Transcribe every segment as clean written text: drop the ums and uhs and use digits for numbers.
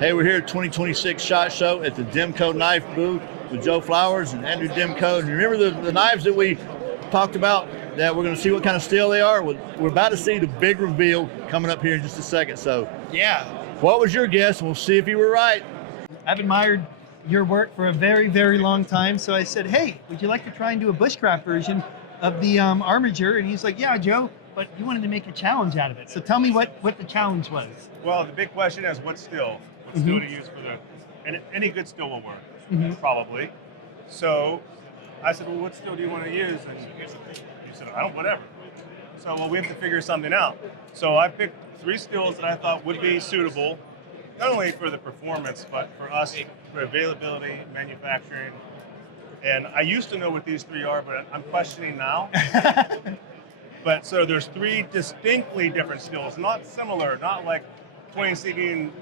Hey, we're here at 2026 SHOT Show at the DEMKO Knife booth with Joe Flowers and Andrew DEMKO. And remember the knives that we talked about that we're going to see what kind of steel they are? We're about to see the big reveal coming up here in just a second. So, yeah. What was your guess? We'll see if you were right. I've admired your work for a very, very long time. So I said, hey, would you like to try and do a bushcraft version of the Armiger? And he's like, yeah, Joe, but you wanted to make a challenge out of it. So tell me what the challenge was. Well, the big question is what steel? What steel to use for the, and any good steel will work, probably. So I said, well, what steel do you want to use? And you said, I don't, whatever. So, well, we have to figure something out. So I picked 3 steels that I thought would be suitable, not only for the performance, but for us, for availability, manufacturing. And I used to know what these 3 are, but I'm questioning now. But so there's 3 distinctly different steels, not similar, not like 20 CV and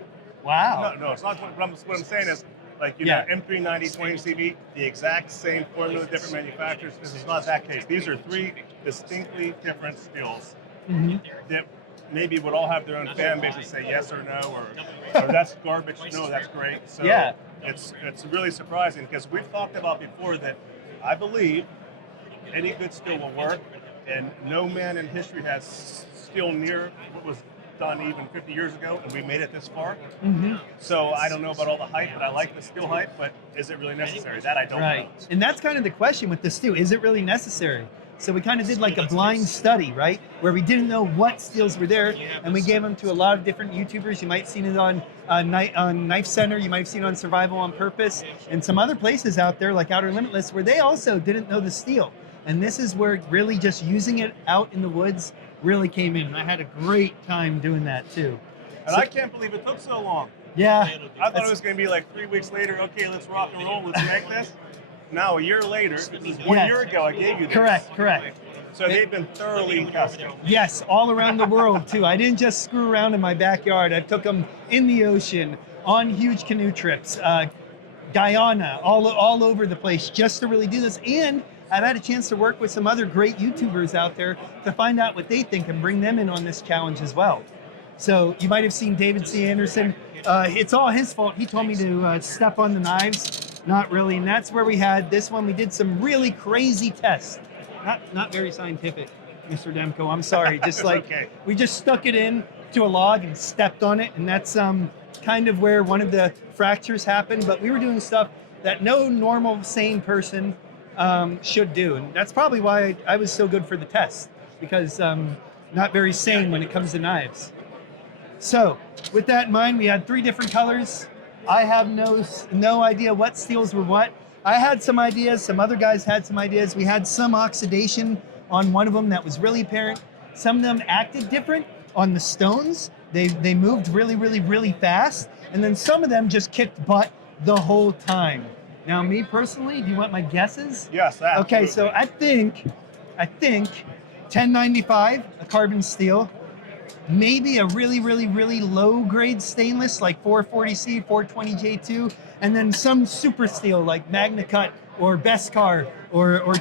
wow. No, it's not. What I'm saying is, like, you know, M390, 20 CV, the exact same formula, different manufacturers. This is not that case. These are 3 distinctly different steels that maybe would all have their own fan base and say yes or no, or that's garbage. No, that's great. So it's really surprising because we've talked about before that I believe any good steel will work, and no man in history has steel near what was done even 50 years ago, and we made it this far. So I don't know about all the hype, but I like the steel hype, but is it really necessary? That I don't know. And that's kind of the question with the steel. Is it really necessary? So we kind of did like a blind study, right? Where we didn't know what steels were there, and we gave them to a lot of different YouTubers. You might have seen it on Knife Center, you might have seen it on Survival on Purpose, and some other places out there like Outer Limitless where they also didn't know the steel. And this is where really just using it out in the woods really came in. I had a great time doing that too. And I can't believe it took so long. Yeah. I thought it was going to be like 3 weeks later, okay, let's rock and roll, let's make this. Now, a year later, this is 1 year ago I gave you this. Correct. So they've been thoroughly tested. Yes, all around the world too. I didn't just screw around in my backyard. I took them in the ocean, on huge canoe trips, Guyana, all over the place just to really do this. And I've had a chance to work with some other great YouTubers out there to find out what they think and bring them in on this challenge as well. So you might have seen David C. Anderson. It's all his fault. He told me to step on the knives. Not really, and that's where we had this one. We did some really crazy tests. Not very scientific, Mr. DEMKO. I'm sorry. Just like we just stuck it in to a log and stepped on it, and that's kind of where one of the fractures happened. But we were doing stuff that no normal, sane person should do, and that's probably why I was so good for the test, because not very sane when it comes to knives. So with that in mind, we had 3 different colors. I have no idea what steels were what. I had some ideas, some other guys had some ideas. We had some oxidation on one of them that was really apparent. Some of them acted different on the stones. They moved really fast, and then some of them just kicked butt the whole time. Now, me personally, do you want my guesses? Yes, absolutely. Okay, so I think 1095, a carbon steel, maybe a really low grade stainless like 440C, 420J2, and then some super steel like MagnaCut or Beskar or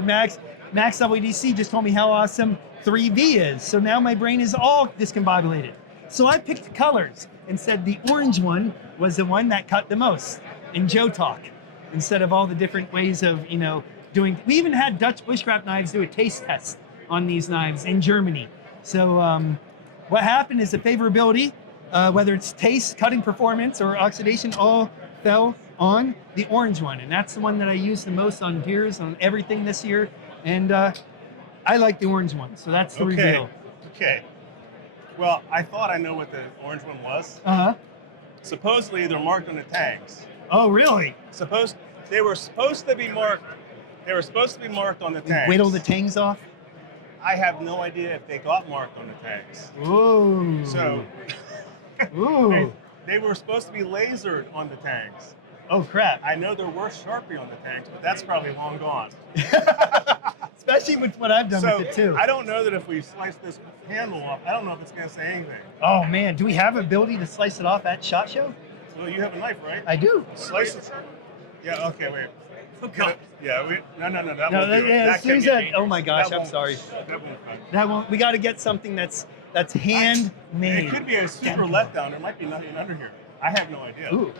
Max WDC just told me how awesome 3V is. So now my brain is all discombobulated. So I picked colors and said the orange one was the one that cut the most in Joe Talk, instead of all the different ways of, you know, doing. We even had Dutch bushcraft knives do a taste test on these knives in Germany. So what happened is the favorability, whether it's taste, cutting performance, or oxidation, all fell on the orange one. And that's the one that I used the most on deers, on everything this year. And I like the orange one. So that's the reveal. Okay. Well, I thought I know what the orange one was. Supposedly they're marked on the tangs. Oh, really? They were supposed to be marked. They were supposed to be marked on the tangs. Whittle the tangs off? I have no idea if they got marked on the tangs. Ooh. So ooh. They were supposed to be lasered on the tangs. Oh, crap. I know there were Sharpie on the tangs, but that's probably long gone. Especially with what I've done with it, too. I don't know that if we slice this handle off, I don't know if it's going to say anything. Oh, man. Do we have ability to slice it off at SHOT Show? Well, you have a knife, right? I do. Slice it. Yeah, okay, wait. Okay. Yeah, no, that won't do it. As soon as that, oh my gosh, I'm sorry. That won't cut. That won't, we got to get something that's That's handmade. It could be a super letdown. There might be nothing under here. I have no idea. Ooh,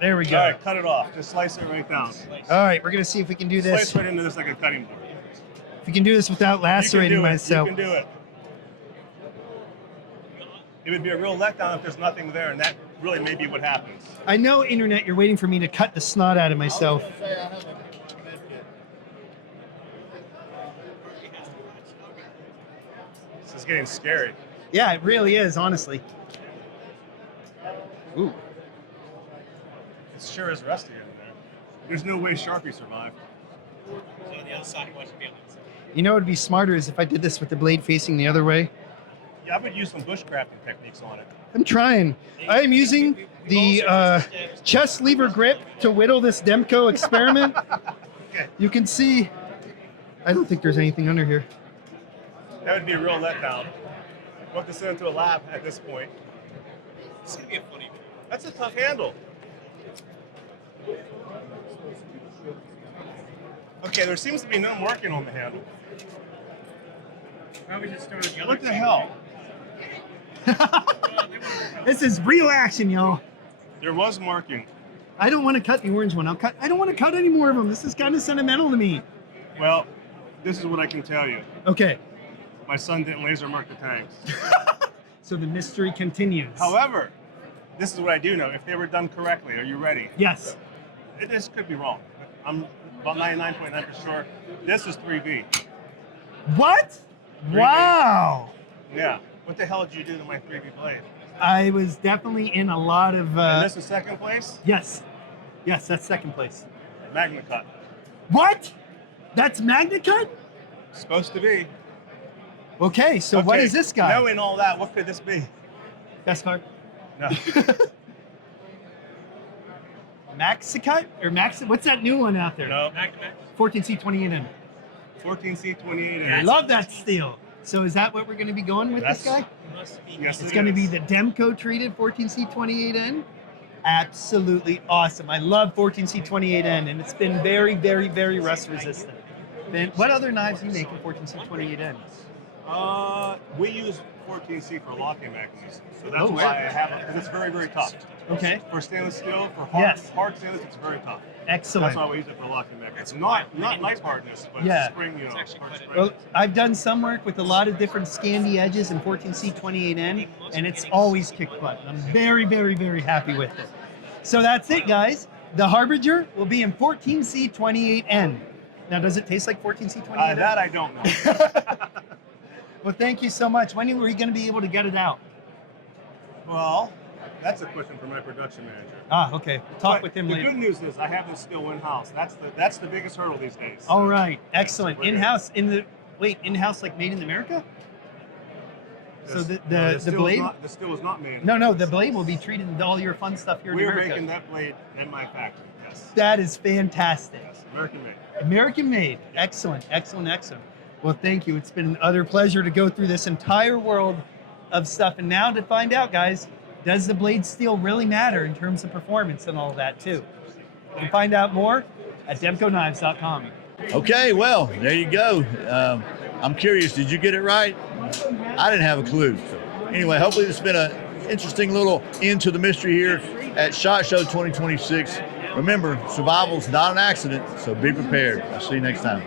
there we go. All right, cut it off. Just slice it right down. All right, we're gonna see if we can do this. Slice right into this like a cutting board. If we can do this without lacerating myself. You can do it. It would be a real letdown if there's nothing there, and that really may be what happens. I know, internet, you're waiting for me to cut the snot out of myself. This is getting scary. Yeah, it really is, honestly. Ooh. It sure is rusty in there. There's no way Sharpie survived. You know what would be smarter is if I did this with the blade facing the other way. Yeah, I would use some bushcrafting techniques on it. I'm trying. I am using the chest lever grip to whittle this DEMKO experiment. Okay. You can see, I don't think there's anything under here. That would be a real letdown. We'll have to send it to a lab at this point. It's gonna be a funny. That's a tough handle. Okay, there seems to be none working on the handle. Probably just started the other What the hell? This is real action, y'all. There was marking. I don't want to cut the orange one. I don't want to cut any more of them. This is kind of sentimental to me. Well, this is what I can tell you. Okay. My son didn't laser mark the tanks. So the mystery continues. However, this is what I do know. If they were done correctly, are you ready? Yes. This could be wrong. I'm about 99.9% sure. This is 3B. What? 3B. Wow. Yeah. What the hell did you do to my 3B blade? I was definitely in a lot of. And this is second place? Yes. Yes, that's second place. Magna cut. What? That's Magna Cut? Supposed to be. Okay, so Okay, what is this guy? Knowing all that, what could this be? Best card. No. Maxicut or Max? What's that new one out there? No. 14C28N. 14C28. I love that steel. So is that what we're going to be going with this guy? Yes, It's going to be the DEMKO treated 14C28N. Absolutely awesome. I love 14C28N, and it's been very, very, very rust resistant. Then what other knives do you make in 14C28N? We use 14C for locking mechanisms, so that's Oh, why I have it, because it's very, very tough. Okay. For stainless steel, for Yes. hard stainless, it's very tough. Excellent. That's why we use it for locking mechanisms. Not knife hardness, but Yeah. spring, hard spring. Well, I've done some work with a lot of different Scandi edges in 14C28N, and it's always kicked butt. I'm very, very, very happy with it. So that's it, guys. The Harbinger will be in 14C28N. Now, does it taste like 14C28N? That I don't know. Well, thank you so much. When are you going to be able to get it out? Well, that's a question for my production manager. Ah, okay. Talk But with him the later. good news is I have this still in-house. That's the biggest hurdle these days. All right. Excellent. We're good. In-house, in-house like made in America? So the steel blade? the steel is not made. No, the blade will be treated with all your fun stuff here in We're America. making that blade in my factory. Yes. That is fantastic. Yes. American made. American made. Excellent, excellent, excellent. Well, thank you. It's been an utter pleasure to go through this entire world of stuff. And now to find out, guys, does the blade steel really matter in terms of performance and all that too? You can find out more at DEMKOKnives.com. Okay, well, there you go. I'm curious, did you get it right? I didn't have a clue. So anyway, hopefully it's been an interesting little into the mystery here at SHOT Show 2026. Remember, survival's not an accident, so be prepared. I'll see you next time.